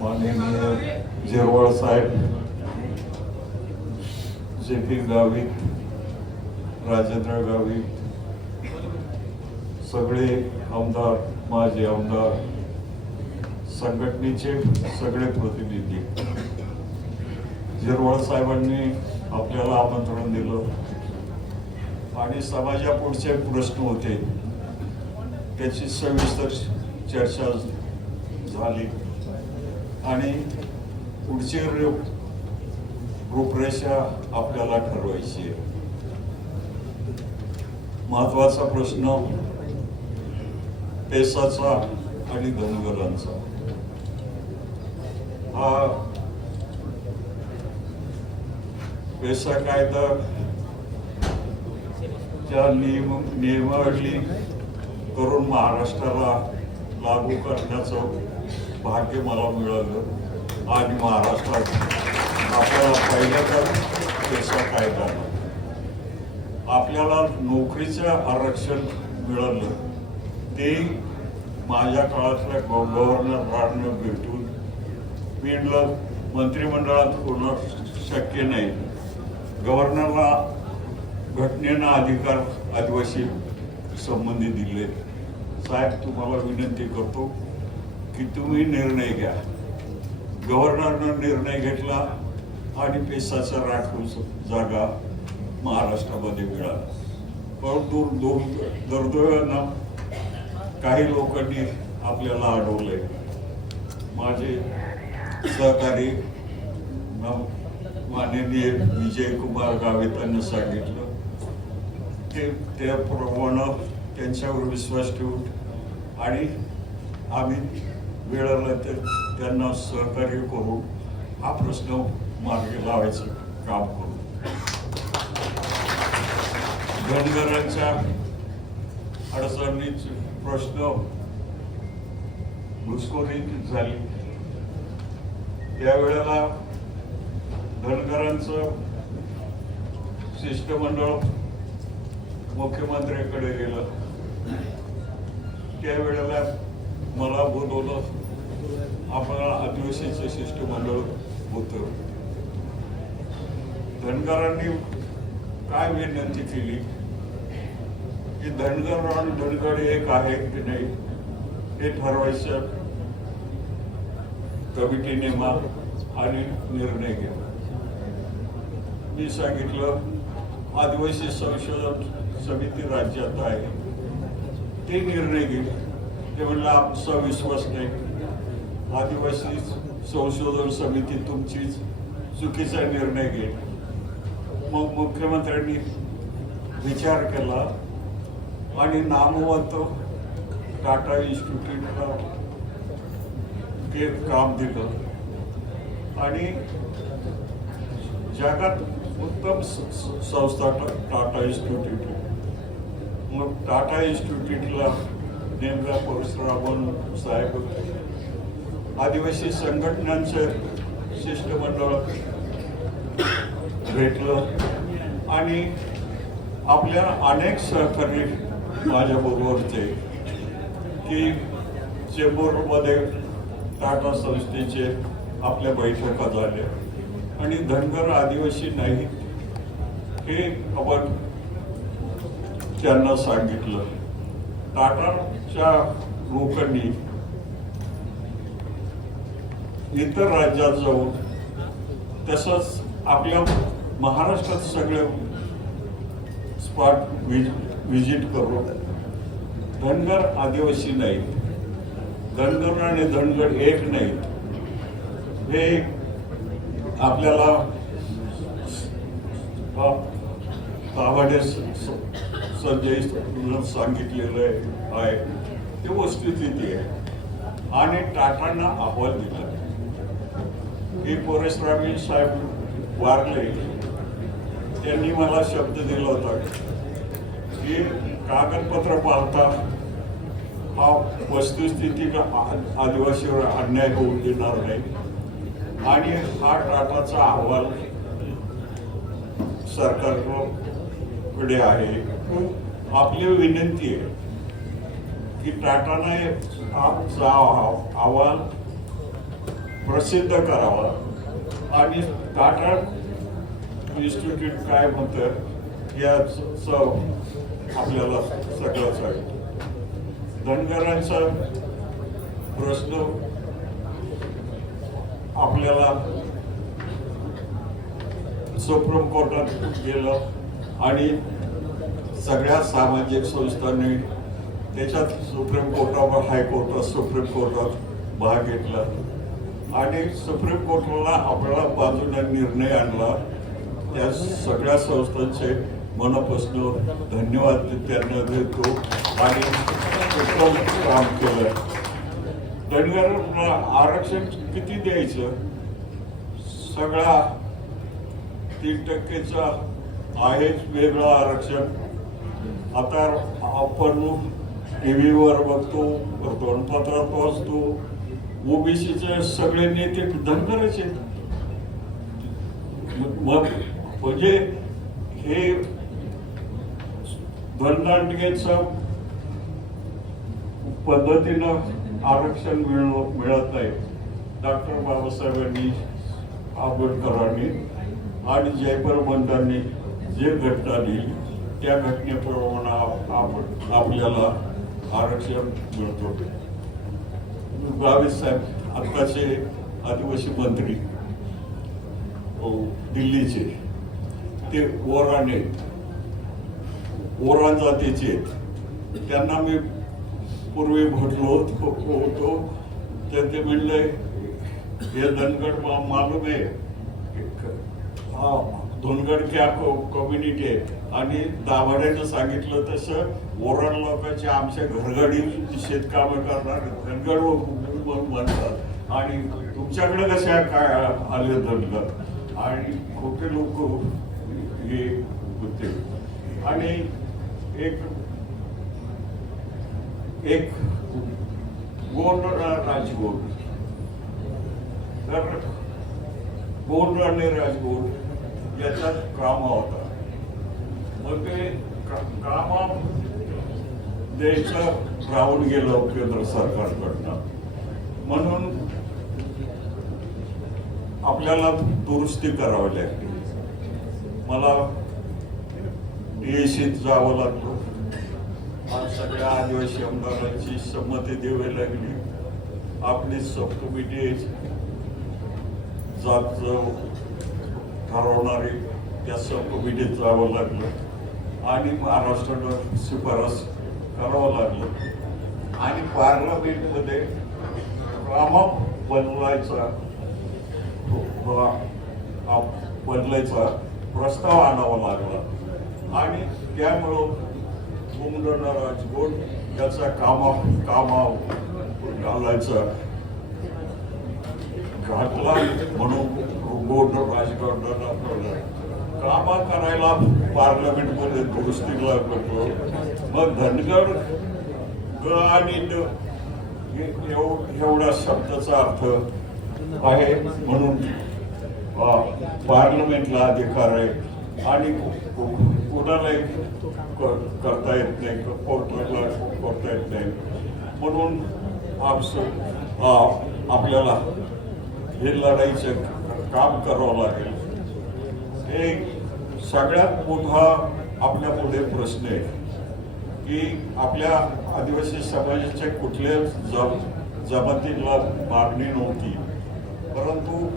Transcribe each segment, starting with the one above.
माननीय जेरवाळ साहेब J P Gavit Rajendra Gavit सगळे आमदार माजी आमदार संघटनेचे सगळे प्रतिनिधी जेरवाळ साहेबांनी आपल्याला आमंत्रण दिलं. आणि समाजापुढचे प्रश्न होते त्याची सविस्तर चर्चा झाली. आणि पुढची रूप रूपरेषा आपल्याला ठरवायची आहे. महत्त्वाचा प्रश्न पेसाचा आणि धनगरांचा. हा पेसा कायदा च्या नियम नियमावली करून महाराष्ट्राला लागू करण्याचं भाग्य मला मिळालं. आज महाराष्ट्रात आपल्याला पहिलं तर पेशा कायदा आपल्याला नोकरीचं आरक्षण मिळालं. ते माझ्या काळातल्या गव्ह- गव्हर्नरांना भेटून मिळलं. मंत्रिमंडळात होणं शक्य नाही. गव्हर्नरला घटनेनं अधिकार आदिवासी संबंधी दिले. साहेब तुम्हाला विनंती करतो की तुम्ही निर्णय घ्या. गव्हर्नरनं निर्णय घेतला आणि पेसाचा राखून जागा महाराष्ट्रामध्ये मिळाला. परंतु दोन दुर्दैवानं काही लोकांनी आपल्याला अडवलंय. माझे सहकारी माननीय विजय कुमार गावित यांनी सांगितलं ते त्याप्रमाणे त्यांच्यावर विश्वास ठेवून आणि आम्ही वेळ तर त्यांना सहकार्य करून हा प्रश्न मार्गी लावायचं काम करू. धनगरांच्या अडचणीच प्रश्न घुसखोरी झाली. त्यावेळेला धनगरांचं शिष्टमंडळ मुख्यमंत्र्याकडे गेलं. त्यावेळेला मला बोलवलं आपल्याला आदिवासीचं शिष्टमंडळ होतं. धनगरांनी काय विनंती केली? की धनगर आणि धनगड एक आहे की नाही हे ठरवायचं. कमिटी नेमा आणि निर्णय घ्या. मी सांगितलं आदिवासी संशोधन समिती राज्यात आहे. ते निर्णय घेईल. ते आमचा विश्वास नाही आदिवासी संशोधन समिती तुमचीच चुकीचा निर्णय घेईल. मग मुख्यमंत्र्यांनी विचार केला आणि नामवंत टाटा इन्स्टिट्यूटला ते काम दिलं. आणि जगात उत्तम संस्था टाटा इन्स्टिट्यूट मग टाटा इन्स्टिट्यूटला नेमला परशुरामन साहेब आदिवासी संघटनांचं शिष्टमंडळ भेटलं आणि आपल्या अनेक सहकारी माझ्याबरोबरचे की चेंबूरमध्ये टाटा संस्थेचे आपल्या बैठका झाल्या. आणि धनगर आदिवासी नाही हे आपण त्यांना सांगितलं. टाटा त्या लोकांनी इतर राज्यात जाऊन तसंच आपल्या महाराष्ट्रात सगळे स्पॉट विजिट करून धनगर आदिवासी नाहीत. धनगर आणि धनगर एक नाहीत. हे आपल्याला तावाडे संजय सांगितलेलं आहे. ते वस्तुस्थिती आहे. आणि टाटांना अहवाल दिला. की परशुरामी साहेब वारले. त्यांनी मला शब्द दिला होता की कागदपत्र पाहता हा वस्तुस्थितीला आदिवासीवर अन्याय होऊ देणार नाही. आणि हा टाटाचा अहवाल सरकारकडे आहे. आपली विनंती आहे की टाटाने आमचा अहवाल प्रसिद्ध करावा. आणि टाटा इन्स्टिट्यूट काय म्हणतं याच आपल्याला सगळंच आहे धनगरांचा प्रश्न आपल्याला सुप्रीम कोर्टात गेलं आणि सगळ्या सामाजिक संस्थांनी त्याच्यात सुप्रीम कोर्टावर हायकोर्टात सुप्रीम कोर्टात भाग घेतला. आणि सुप्रीम कोर्टाला आपल्याला बाजूने निर्णय आणला. त्या सगळ्या संस्थांचे मनापासून धन्यवाद त्यांना देतो. आणि उत्तम काम केलं. धनगरांना आरक्षण किती द्यायचं? सगळा तीन टक्केचा आहेच वेगळं आरक्षण. आता आपण टी व्हीवर बघतो वर्तमानपत्रात वाचतो. ओबीसीचे सगळे नेते धनगरच. आहेत मग म्हणजे हे धनदांडगेचं पद्धतीनं आरक्षण मिळ मिळत नाही. डॉक्टर बाबासाहेबांनी आंबेडकरांनी आणि जयपर बंधांनी जे घटना दिली त्या घटनेप्रमाणे आपण आपल्याला आरक्षण मिळतो. गावित साहेब आत्ताचे आदिवासी मंत्री दिल्लीचे ते ओराने ओरान जातीचे आहेत. त्यांना मी पूर्वी भेटलो होतो होतो. तर ते म्हणले हे धनगड मा- मालूम आहे. हा धनगड क्या कम्युनिटी आहे. आणि दाभाड्यानं सांगितलं तसं वरण लोकांचे आमच्या घरगडी शेतकामं करणार धनगड म्हणतात. आणि तुमच्याकडे कशा काय आले धनगड? आणि खोटे लोक हे होते. आणि एक एक गोंड राजगोंड. तर गोंड आणि राजगोंड याचा कामा होता. मग ते कामा द्यायचं राहून गेलं केंद्र सरकारकडनं. म्हणून आपल्याला दुरुस्ती करावी लागली मला डीएसीत जावं लागलं आणि सगळ्या आदिवासी आमदारांची संमती द्यावी लागली. आपली सब कमिटी जात ठरवणारी त्या सब कमिटीत जावं लागलं. आणि महाराष्ट्राला शिफारस करावं लागलं. आणि पार्लमेंटमध्ये रामा बनवायचा बदलायचा प्रस्ताव आणावा लागला. आणि त्यामुळं कुमडणा राजकोट याचा कामा कामा घालायचा घातला म्हणून गोड राजकारणाला कामा करायला पार्लमेंटमध्ये दुरुस्तीला करतो. मग धनगर ग आणि एव- एवढ्या शब्दाचा अर्थ आहे म्हणून पार्लमेंटला अधिकार आहे आणि कोणालाही कुणालाही करता येत नाही क- कोर्टाला करता येत नाही. म्हणून आपस आपल्याला हे लढाईचं काम करावं लागेल. एक सगळ्यात मोठा आपल्या पुढे प्रश्न आहे की आपल्या आदिवासी समाजाच्या कुठल्याच जब जमातीला मागणी नव्हती. परंतु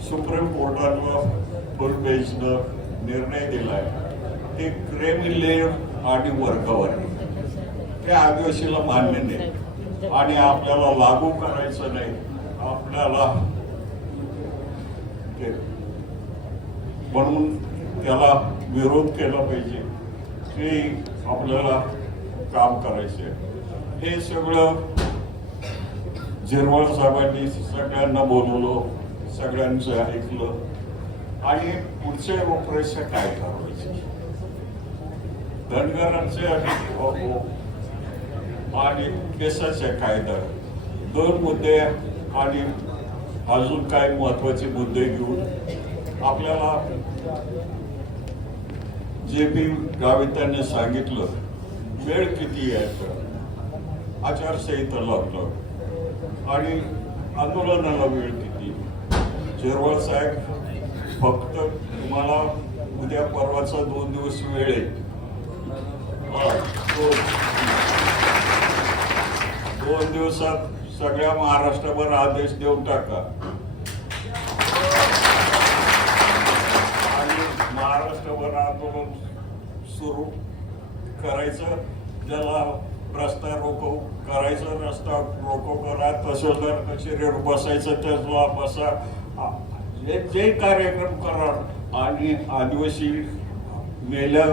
सुप्रीम कोर्टानं फुल बेंचनं निर्णय दिलाय. ते क्रेमिलेर आणि वर्गावर ते आदिवासीला मान्य नाही. आणि आपल्याला लागू करायचं नाही. आपल्याला ते म्हणून त्याला विरोध केला पाहिजे हे आपल्याला काम करायचे हे सगळं झिरवळ साहेबांनी सगळ्यांना बोलवलं सगळ्यांचं ऐकलं. आणि पुढचे ऑपरेशन काय ठरवायचे धनगरांचे आणि आणि केसाचे कायदा. दोन मुद्दे आणि अजून काही महत्त्वाचे मुद्दे घेऊन आपल्याला जे बी गावितांनी सांगितलं वेळ किती आहे आचारसंहिता लागलं आणि आंदोलनाला वेळ किती? शिरवळ साहेब फक्त तुम्हाला उद्या परवाचा दोन दिवस वेळ आहे. दोन. दोन दिवसात सगळ्या महाराष्ट्रभर आदेश देऊन टाका आणि महाराष्ट्रभर आंदोलन सुरू करायचं ज्याला रस्ता रोको करायचं रस्ता रोको करा तहसीलदार कचेरीवर बसायचं त्याला बसा. हे जे जे कार्यक्रम करा आणि आदिवासी मेल्या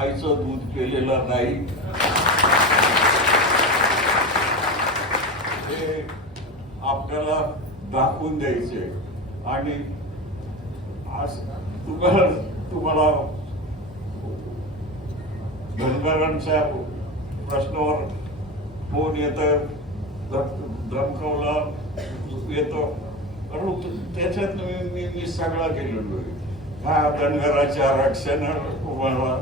आईचं दूध केलेलं नाही. हे आपल्याला दाखवून द्यायचे आणि आज तुम्हाला तुम्हाला धनगरांच्या प्रश्नावर फोन येत धमकावला येतो. परंतु त्याच्यात मी मी मी सगळा केलेलो आहे. हा धनगराच्या आरक्षण तुम्हाला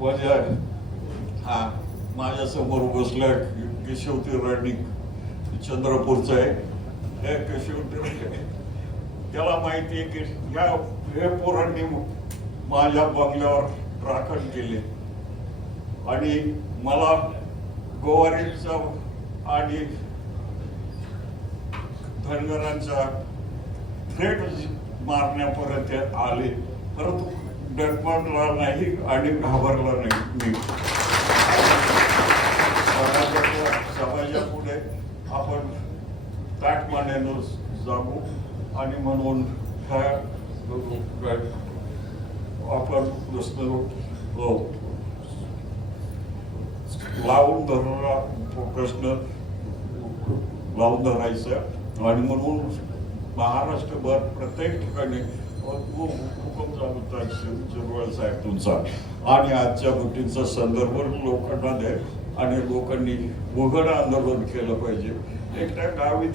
माझ्या हा माझ्यासमोर बसला केशवती राणी चंद्रपूरचं आहे. हे केशवती त्याला माहिती आहे की या हे पोरांनी माझ्या बंगल्यावर राखण केले. आणि मला गोवारीचा आणि धनगरांचा थ्रेट मारण्यापर्यंत आले. परंतु डगमगला नाही आणि घाबरला नाही मी. समाजापुढे आपण ताटमान्यानं जागू आणि म्हणून ह्या आपण नुसतं लावून धरणारा प्रश्न लावून धरायचा आणि म्हणून महाराष्ट्रभर प्रत्येक ठिकाणी हुकम चालू शिरवळ साहेब तुमचा आणि आजच्या गोष्टींचा संदर्भ लोकांना दे आणि लोकांनी उघड आंदोलन केलं पाहिजे. एकट्या गावी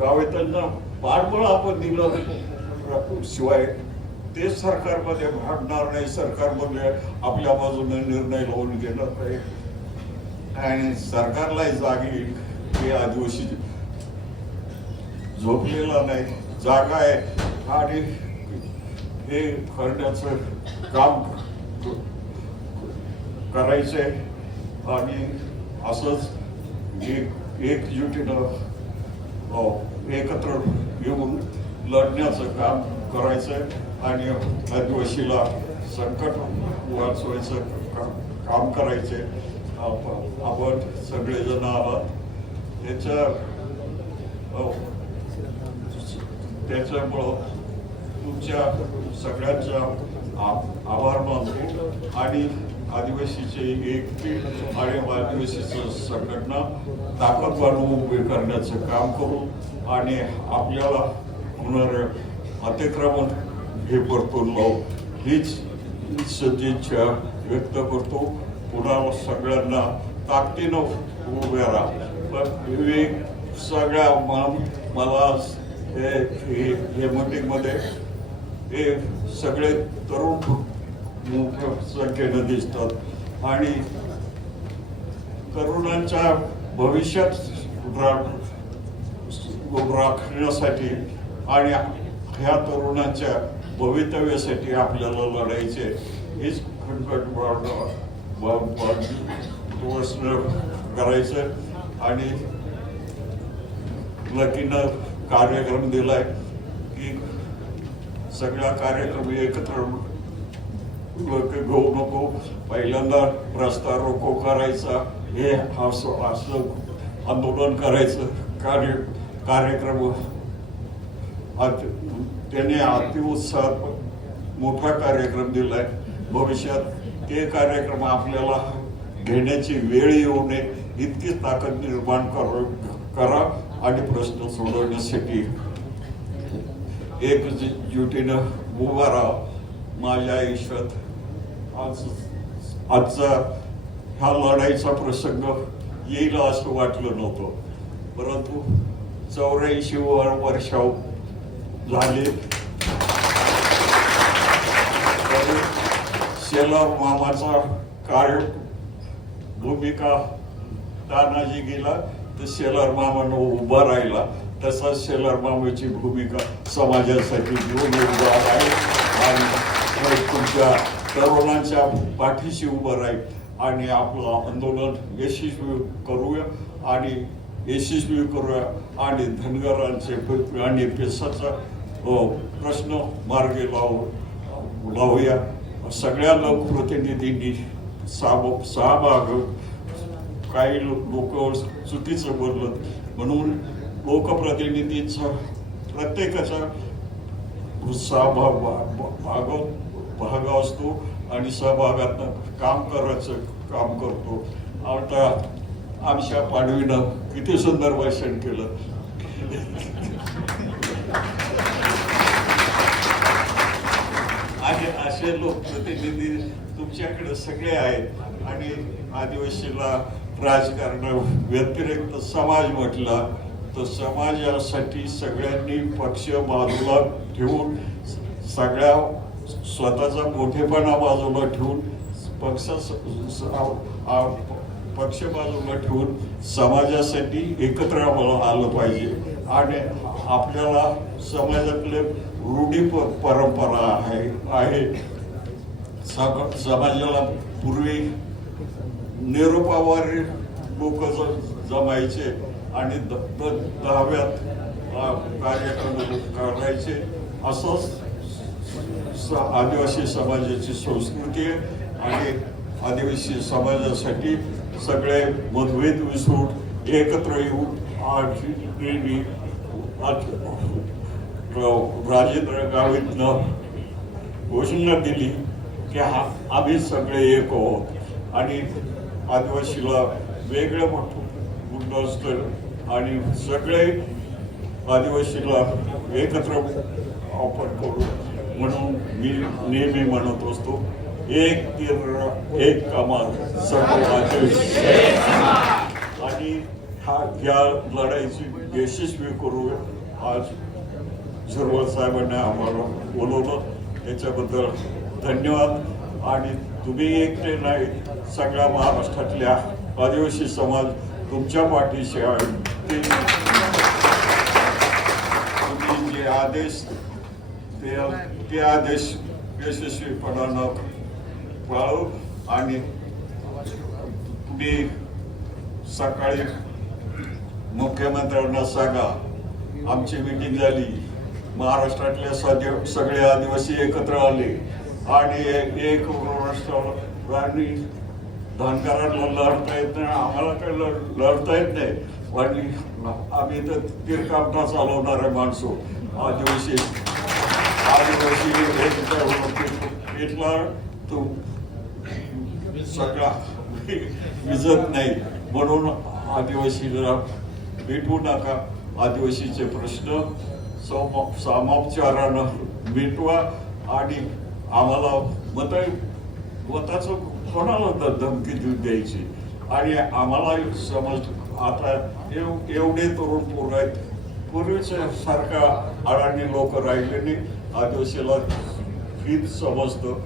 गावी त्यांना पाठबळ आपण दिलं शिवाय ते सरकारमध्ये भागणार नाही सरकारमध्ये आपल्या बाजूने निर्णय लावून गेलं नाही. आणि सरकारलाही जागी हे आदिवासी झोपलेला नाही. जागा आहे. आणि हे करण्याचं काम करायचंय. आणि असंच एक एकजुटीनं अ, हो, एकत्र येऊन लढण्याचं काम करायचं आणि आदिवासीला संकट वाचवायचं का- काम करायचे आपण सगळेजण आहात. त्याच्या त्याच्यामुळं तुमच्या सगळ्यांचा आ- आभार मानतो आणि आदिवासीचे एक आणि आदिवासीचं संघटना ताकदवान उभे करण्याचं काम करू आणि आपल्याला होणार अतिक्रमण हे परतून लावू. हीच सदिच्छा व्यक्त करतो. पुन्हा सगळ्यांना ताकदीनं उभ्या राहा. पण विवेक सगळ्या म- मला हे हे- हे मीटिंगमध्ये हे सगळे तरुण मोठ्या संख्येनं दिसतात. आणि तरुणांच्या भविष्यात राखण्यासाठी आणि ह्या तरुणांच्या भवितव्यासाठी आपल्याला लढायचे हीच खणखट प्रश्न करायचं. आणि लकीनं कार्यक्रम दिलाय की सगळा कार्यक्रम एकत्र लोक घेऊ नको. पहिल्यांदा रस्ता रोको करायचा. हे असं असं आंदोलन करायचं. कार्य कार्यक्रम. त्याने अतिउत्साहात मोठा कार्यक्रम दिलाय. भविष्यात ते कार्यक्रम आपल्याला घेण्याची वेळ येऊ नये. इतकी ताकद निर्माण कर करा आणि प्रश्न सोडवण्यासाठी. एक जुटीनं उभा राहा. माझ्या आयुष्यात आज आजचा ह्या लढाईचा प्रसंग येईल असं वाटलं नव्हतं. परंतु चौऱ्याऐंशी वर वर्षाव झाले. शेलार मामाचा कार्य भूमिका तानाजी गेला तर शेलार मामानं उभा राहिला. तसाच शेलार मामाची भूमिका समाजासाठी घेऊन उभा आहे. आणि परत तुमच्या तरुणांच्या पाठीशी उभं राहील आणि आपलं आंदोलन यशस्वी करूया आणि यशस्वी करूया आणि धनगरांचे आणि पेसाचा प्रश्न मार्गी लावू लावूया. सगळ्या लोकप्रतिनिधींनी साब सहभाग काही लोक चुकीचं बोललं म्हणून लोकप्रतिनिधींचा प्रत्येकाचा सहभाग भाग भाग असतो आणि सहभागातनं काम करायचं काम करतो. आता आमच्या पाडवीनं किती सुंदर भाषण केलं. आणि असे लोकप्रतिनिधी तुमच्याकडे सगळे आहेत आणि आदिवासीला राजकारण व्यतिरिक्त समाज म्हटला तर समाजासाठी सगळ्यांनी पक्ष बाजूला ठेवून सगळ्या स्वतःचा मोठेपणा बाजूला ठेवून पक्ष आ- पक्ष बाजूला ठेवून समाजासाठी एकत्र आलं पाहिजे. आणि आपल्याला समाजातले रूढी प- परंपरा आहे आहे. सग- समाजाला पूर्वी निरोपावर लोक जमायचे आणि द- दहाव्यात कार्यक्रम करायचे असंच आदिवासी समाजाची संस्कृती आणि आदिवासी समाजासाठी सगळे मतभेद विसरून एकत्र येऊन आज राजेंद्र गावितनं घोषणा दिली की हा आम्ही सगळे एक आहोत. आणि आदिवासीला वेगळं म्हटलं असतं आणि सगळे आदिवासीला एकत्र आपण करू. म्हणून मी नेहमी म्हणत असतो एक तीर एक कमाल सर्वांचे आणि हा या लढाईची यशस्वी करू आज झुरवळ साहेबांनी आम्हाला बोलवलं. याच्याबद्दल धन्यवाद. आणि तुम्ही एकटे नाही सगळ्या महाराष्ट्रातल्या आदिवासी समाज तुमच्या पाठीशी आहे. तुम्ही जे आदेश ते ते आदेश यशस्वीपणानं पाळू आणि तुम्ही सकाळी मुख्यमंत्र्यांना सांगा आमची मीटिंग झाली. महाराष्ट्रातले सगळे सगळे आदिवासी एकत्र आले आणि एक राष्ट्र धनगरांना लढता येत नाही आम्हाला काही लढ- लढता येत नाही. आणि आम्ही तर तिरकामटा चालवणारे माणसो आदिवासी आदिवासी एक- तो सगळा विजत नाही म्हणून आदिवासीला भेटू नका आदिवासीचे प्रश्न सामोपचारानं मिटवा आणि आम्हाला मत मताचं कोणाला धमकी देऊन द्यायची आणि आम्हाला समज आता एव- एवढे तरुण पोरं आहेत. पूर्वीच्या सारखा अडाणी लोक राहिले नाही आदिवासीला हित समजतं.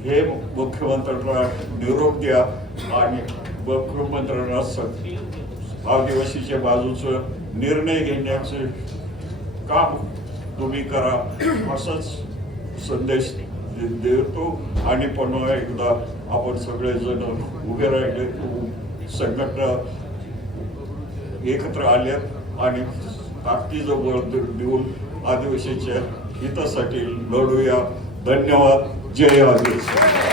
हे मुख्यमंत्र्यांना निरोप द्या आणि मुख्यमंत्र्यांना स- आदिवासीच्या बाजूचं निर्णय घेण्याचे काम तुम्ही करा असाच संदेश दे- देतो. आणि पुन्हा एकदा आपण सगळेजण उभे राहिले. संघटना एकत्र आल्यात आणि ताकदीचं बळ देऊन आदिवासीच्या हितासाठी लढूया. धन्यवाद. जय आदिवासी